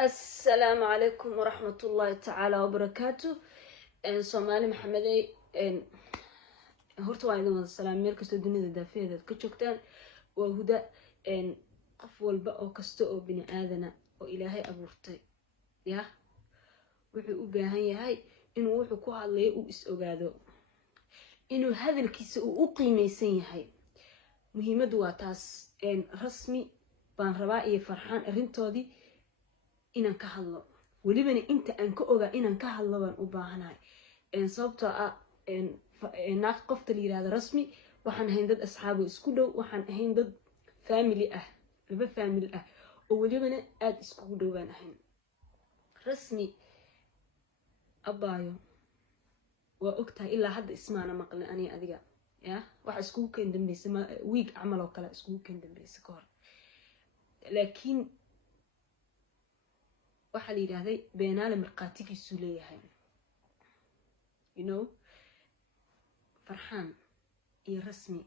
السلام عليكم ورحمة الله تعالى وبركاته. سومالي محمدي هورتو عيدو السلام ميركستو الدنيا دافية كتشوكتان وهدى قف والبا او كستو بني آذنا وإلهي أبورتي يا وحي أباهي هاي إنو وحي كوها اللي أس أغادو إنو هذا الكيس أقيمي سيهاي مهمة دواتاس رسمي بان ربائي فرحان أرنتودي inaan ka hadlo walibana inta aan ka ogaa inaan ka hadlo baan u baahanahay sababtoo ah naaq qofta la yiraahdo rasmi waxaan ahayn dad asxaabo isku dhow waxaan ahayn dad family ah laba family ah oo walibana aad isku dhow baan ahayn rasmi abaayo waa ogtahay ilaa hadda ismaana maqlin aniga adiga ya waxa isku keen dambeysay week amal oo kale isku keen dambeysay ka hor laakiin waxa la yiraahday beenaale marqaatigiisu leeyahay farxaan iyo rasmi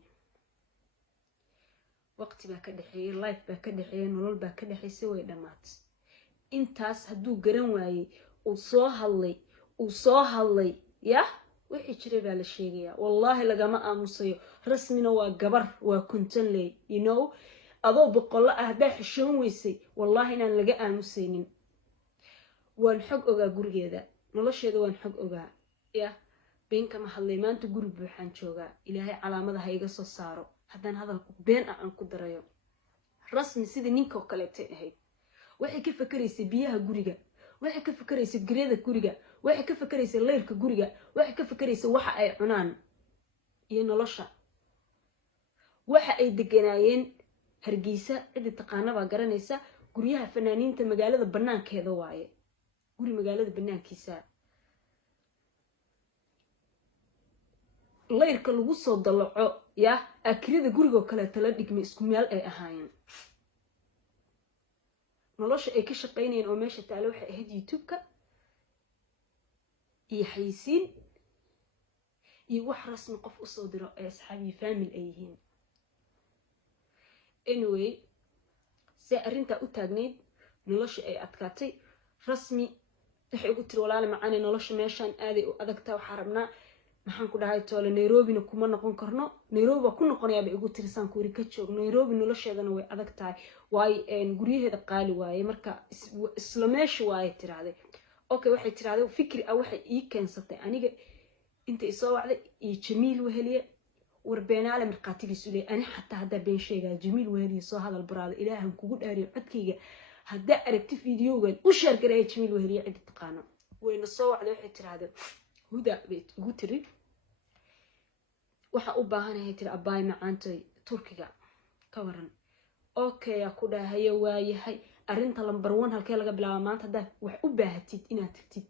waqti baa ka dhaxeeyay life baa ka dhaxeeyay nolol baa ka dhaxeysay way dhamaat intaas haduu garan waayay uu soo hadlay ya wixii jiray baa la sheegaya wallahi lagama aamusayo rasmina waa gabar waa kuntan leey adoo boqol ah baa xishoon weysay wallahi inaan laga aamusaynin waan xog ogaa gurigeeda nolosheeda waan xog ogaa ya beenka ma hadlay maanta guri buuxaan joogaa ilaahay calaamadaha iga soo saaro haddaan hadalku been aan ku darayo rasmi sida ninka kale ahayd waxay ka fakaraysay biyaha guriga waxay ka fakaraysay gareeda guriga waxay ka fakaraysay leerka guriga waxay ka fakaraysay waxa ay cunaan iyo nolosha waxa ay deganaayeen Hargeysa cid taqaanaba garanaysa guryaha fanaaniinta magaalada banaankeeda waaye guri magaalada banaankiisa leerka lagu soo dalaco ya akirida guriga kale tala dhigmay isku meel ay ahaayeen nolosha ay ka shaqeynayeen oo meesha taalo waxay ahayd YouTube-ka iyo xayisiin iyo wax rasmi qof u soo diro ee asxaabi family ay yihiin anyway si arinta u taagneed nolosha ay adkaatay rasmi waxay ugu tiri walaal macaan nolosha meeshan aaday u adagtaa waxa rabnaa maxaan ku dhahay toole Nairobi kuma noqon karno Nairobi ku noqonayaa bay ugu tirisan ku ka joog Nairobi nolosheedana way adagtahay way guriyaheeda qaali waaye marka isla meesha waaye tiraahday okay waxay tiraahday fikri ah waxay ii keensatay aniga inta isoo wacday iyo Jamiil Weheliye warbeenaale marqaatigiisu leeyahay ani xataa hadda been sheegay Jamiil Weheliye soo hadal baraada ilaahan kugu dhaariyo codkayga hadda aragti fiidiyogan u share gareey Jamiil Weheliye cid taqaano wayna soo wacday waxay tiraahday huda beet ugu tiri waxa u baahanahay tiri abaay macaantay Turkiga ka waran okay ya ku dhahayo waayahay arinta lambar 1 halkee laga bilaabo maanta hadda wax u baahatid inaad tagtid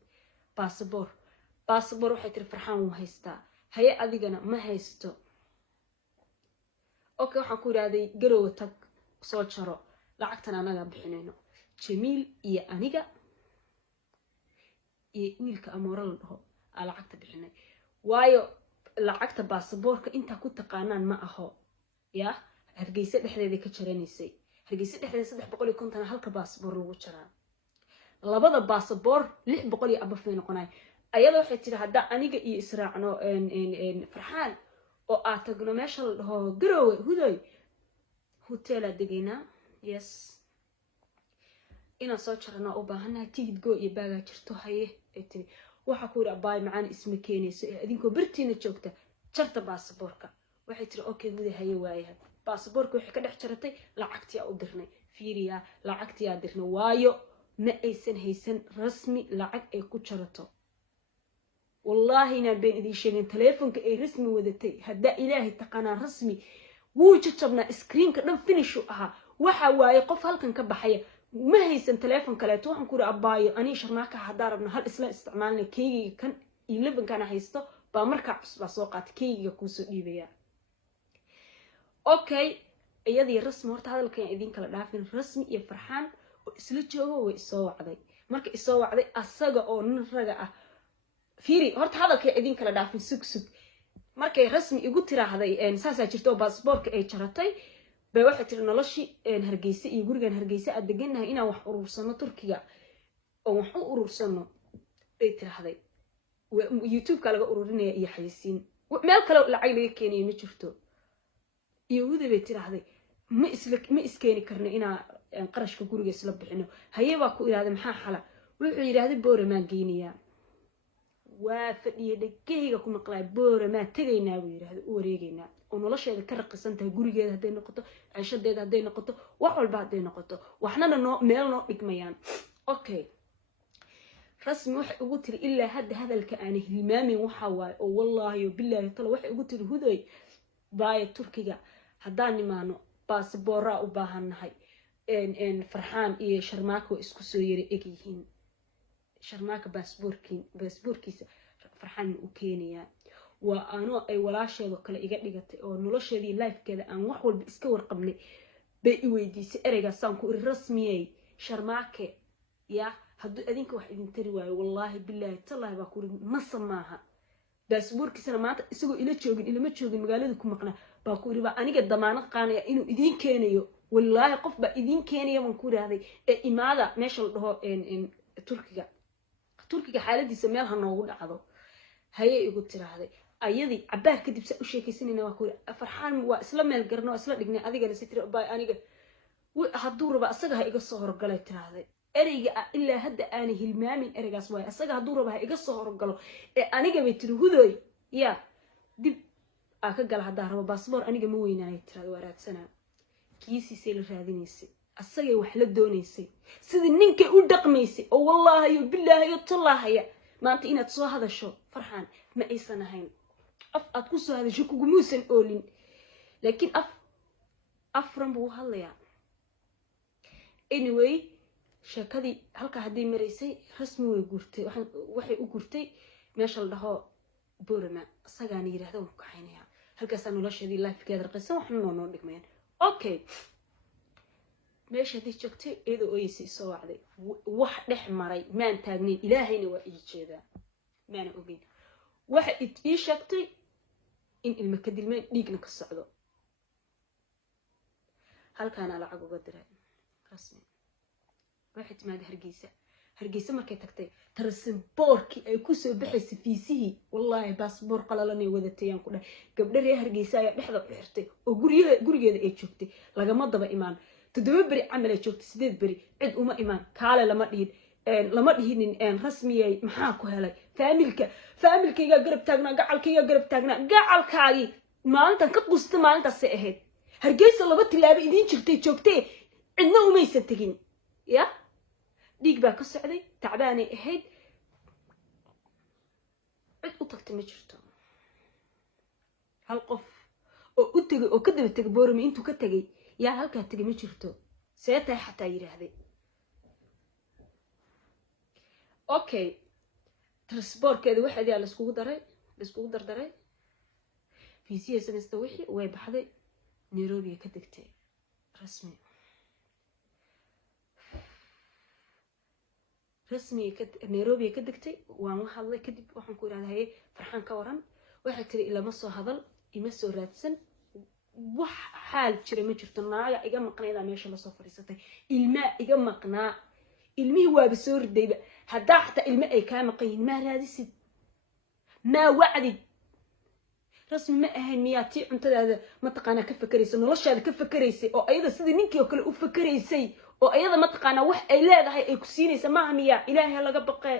passport waxay tiri farxaan uu haystaa haye adigana ma haysto okay waxaan ku iraaday garow tag soo jaro lacagtan anaga bixinayno Jamiil iyo aniga iyo wiilka amoora la dhaho lacagta bixinay waayo lacagta baasaboorka inta ku taqaanaan ma aho ya Hargeysa dhexdeeda ka jaranaysay Hargeysa dhexdeeda 350 halka baasaboor lagu jaraa labada baasaboor 600 abafay noqonay ayada waxay tiri hadda aniga iyo israacno farxaan oo aad tagno meesha la dhaho garow huday hotel adeegina yes ina soo jarno u baahanahay tigid go iyo baaga jirto haye ay tiri waxa ku raa baay macaan isma keenayso idinko bartiina joogta jarta baasaboorka waxay tiri okay huday haye waayahay baasaboorka waxay ka dhex jaratay lacagtii u dirnay fiiriya lacagtii aad dirnay waayo ma aysan haysan rasmi lacag ay ku jarato wallahi ina been idin sheegin telefoonka ay rasmi wadatay hadda ilaahi taqana rasmi wuu jajabna screen-ka dhan finish aha waxa waaye qof halkan ka baxaya ma haysan telefoon kale waxaan ku rabaayo ani sharnaaka hadaa rabna hal isla isticmaalna keygiga kan 11 kana haysto ba marka cusba soo qaatay keygiga ku soo dhiibaya okay iyadii rasmi horta hadalkan idin kala dhaafin rasmi iyo farxaan oo isla joogo way soo wacday marka isoo wacday asaga oo nin raga ah fiiri horta hadalkan idin kala dhaafin sug markay rasmi igu tiraahday saasa jirto baasaboorka ay jaratay bay waxa tiri noloshii Hargeysa iyo gurigan Hargeysa aad deganahay inaan wax urursano Turkiga oo wax u urursano bay tiraahday youtube-ka laga ururinaya iyo xayisiin meel kale lacag laga keenayo ma jirto yahuuda bay tiraahday ma iskeeni karno inaa qarashka guriga isla bixino haye baa ku iraahday maxaa xala wuxuu yidhaahday booramaan geynayaa waa fadhiya dhegahayga ku maqlaa booramaan tegaynaa buu yidhaahday u wareegaynaa oo nolosheeda ka raqisan tahay gurigeeda hadday noqoto ceeshadeeda hadday noqoto wax walba hadday noqoto waxnana meel noo dhigmayaan okay rasmi waxay ugu tiri ilaa hadda hadalka aan hilmaamin waxa waaye oo wallaahi billahi tala waxay ugu tiri hudoy baaya turkiga haddaan nimaano baasabooraa u baahannahay farxaan iyo sharmaako isku soo yara eg yihiin sharmaaka baasboorkiisa farxaan u keenayaa waa anoo ay walaasheedo kale iga dhigatay oo nolosheedii lifekeeda aan wax walba iska warqabnay bay i weydiisay ereygaasaan ku iri rasmiyey sharmaake ya hadduu adinka wax idin tari waayo wallaahi bilaahi tallaahi baa ku iri masa maaha baasboorkiisana maanta isagoo ilama joogin magaalada ku maqnaa baa ku iri baa aniga damaanad qaanaya inuu idiin keenayo wallaahi qof baa idiin keenaya baan ku idhaahday ee imaada meesha la dhaho turkiga xaaladiisa meel ha noogu dhacdo hayay igu tiraahday ayadii cabaar kadib saa u sheekaysanayna waa ku iri farxaan waa isla meel garno waa isla dhignay adigana si tiri baa aniga hadduu raba asaga ha iga soo horgalay tiraahday ereyga ilaa hadda aanay hilmaamin ereygaas waaye asaga hadduu raba ha iga soo horgalo ee aniga bay tiri hudoy ya dib aa ka gala haddaa rabo baasboor aniga ma weynaayo tiraada waa raadsanaa kiisiisay la raadinaysay asagay wax la doonaysay sidii ninkay u dhaqmaysay oo wallaahi bilaahi tallaahaya maanta inaad soo hadasho farxaan ma aysan ahayn af aad ku soo hadasho kugumuusan oolin laakiin afran buu hadlayaa anyway sheekadii halka hadday maraysay rasmi way guurtay waxay u gurtay meesha la dhaho boorama asagaana yidhaahda waan ku kaxaynayaa halkaasaa nolosheedii lifekeeda raqisan waxna noo dhigmayaan okay meesha hadii joogtay iyadoo ooyisay soo wacday wax dhex maray maan taagnayn ilaahayna waa ii jeedaa maana ogeyn waxa ii sheegtay in ilma ka dilmeen dhiigna ka socdo halkaana lacag uga diray rasmi waxay timaada hargeysa markay tagtay tarasimboorkii ay kusoo baxaysay fiisihii wallaahi baasboor qalalanay wadatayaan ku dhahay gabdha reer hargeysa ayaa dhexda u xirtay oo gurigeeda ay joogtay lagama daba imaan 7 beri camal ay joogtay 8 beri cid uma imaan kaale lama dhihinin rasmiyay maxaa ku helay faamilkayga garab taagnaa gacalkaagii maalintan ka qusta maalintaasay ahayd hargeysa 2 tilaabo idiin jirtay joogtay cidna umaysan tegin ya dhiig baa ka socday tacbaanay ahayd cid u tagtay ma jirto hal qof oo u tagay oo ka daba tagay boorama intuu ka tagay yaa halkaa tagay ma jirto seetay xataa yidhaahday okay transportkeeda waxaad la iskugu dardaray fiisiya sameysta wixii way baxday Nairobi ka degtay rasmi Nairobi ka degtay waan la hadlay kadib waxaan ku iraahday farxaan ka waran waxa tiri ilama soo hadal ima soo raadsan wax xaal jira ma jirto naaga iga maqnayda meesha la soo fariisatay ilma iga maqnaa ilmihi waaba soo ridayba hadaa xataa ilma ay ka maqayn ma raadisid ma wacdid rasmi ma ahayn miyaati cuntadaada ma taqaana ka fakaraysa noloshaada ka fakaraysay oo ayada sidii ninkii oo kale u fakaraysay oo ayada ma taqaana wax ay leedahay ay ku siinaysa maaha miya ilaahay laga baqay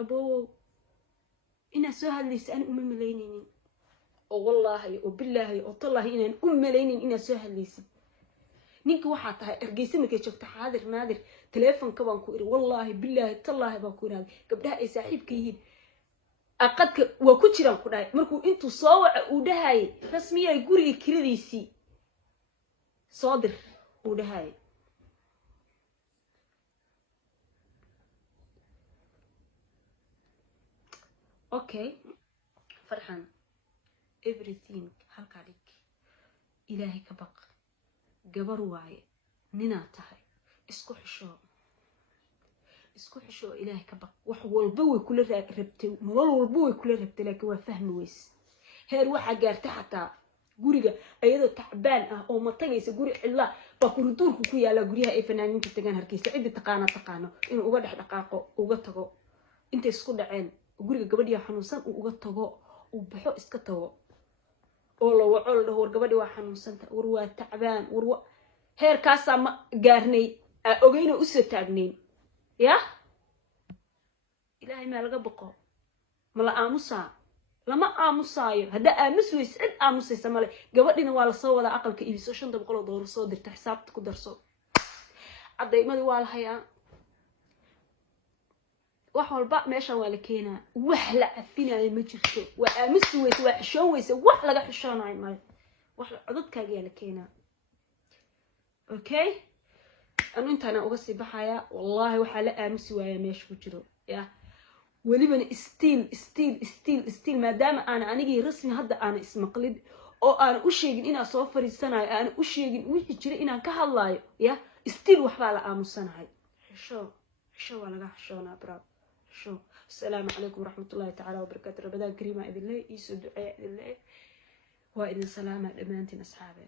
abo ina soo hadlaysa aan uma maleynaynin oo wallaahi oo billaahi oo tallaahi inaan u malaynin ina soo hadlaysa ninka waxa tahay ergeysa markay joogto xaadir naadir teleefanka baan ku iri wallaahi billaahi tallaahi baan ku iraad gabdhaha ay saaxiibka yihiin aqadka waa ku jiraan ku dhahay markuu intuu soo waca uu dhahay rasmiyay guriga kiradiisii soo dir uu dhahay okay farxan everything halka dhig ilaahay ka baq gabar waaye ninaa tahay isku xisho ilaahay ka baq wax walba way kula rabtay nolol walba way kula rabtay laakiin waa fahmi weys heer waxa gaartay xataa guriga ayadoo tacbaan ah oo ma tagaysa guri cidla baa kuriduurku ku yaala guryaha ay fanaaniinta tagaan Hargeysa cidi taqaano inuu uga dhex dhaqaaqo uga tago intay isku dhaceen guriga gabadhiya xanuunsan uu uga tago uu baxo iska tago oo la waco la dhaho war gabadhi waa xanuunsanta war waa tacbaan war heerkaas ma gaarnay ogeyna u soo taagnayn ya ilaahay ma laga baqo ma la aamusaa lama aamusaayo hadda aamus weys cid aamusaysa male gabadhina waa la soo wada aqalka iibiso $500 soo dirta xisaabta ku darso cadaymadii waa la hayaa wax walba meeshan waa la keenaa wax la cafinayo ma jirto waa aamus weys waa xishoon weys wax laga xishoonayo male wax codadkaaga la keenaa okay anu intaana uga sii baxaya wallahi waxa la aamusi waaya meesha ku jiro ya وليبن استيل ما دام أنا أنيجي رسمي هذا أنا اسم قليد أو أنا أشيء إن أصفر السنة أنا أشيء ويجري إن كهالله يا استيل وحلا أمو السنة هاي شو ولا شو أنا برا شو السلام عليكم ورحمة الله تعالى وبركاته رمضان كريم إذن الله يسود دعاء إذن الله وإذن سلامة لمانتين أصحابي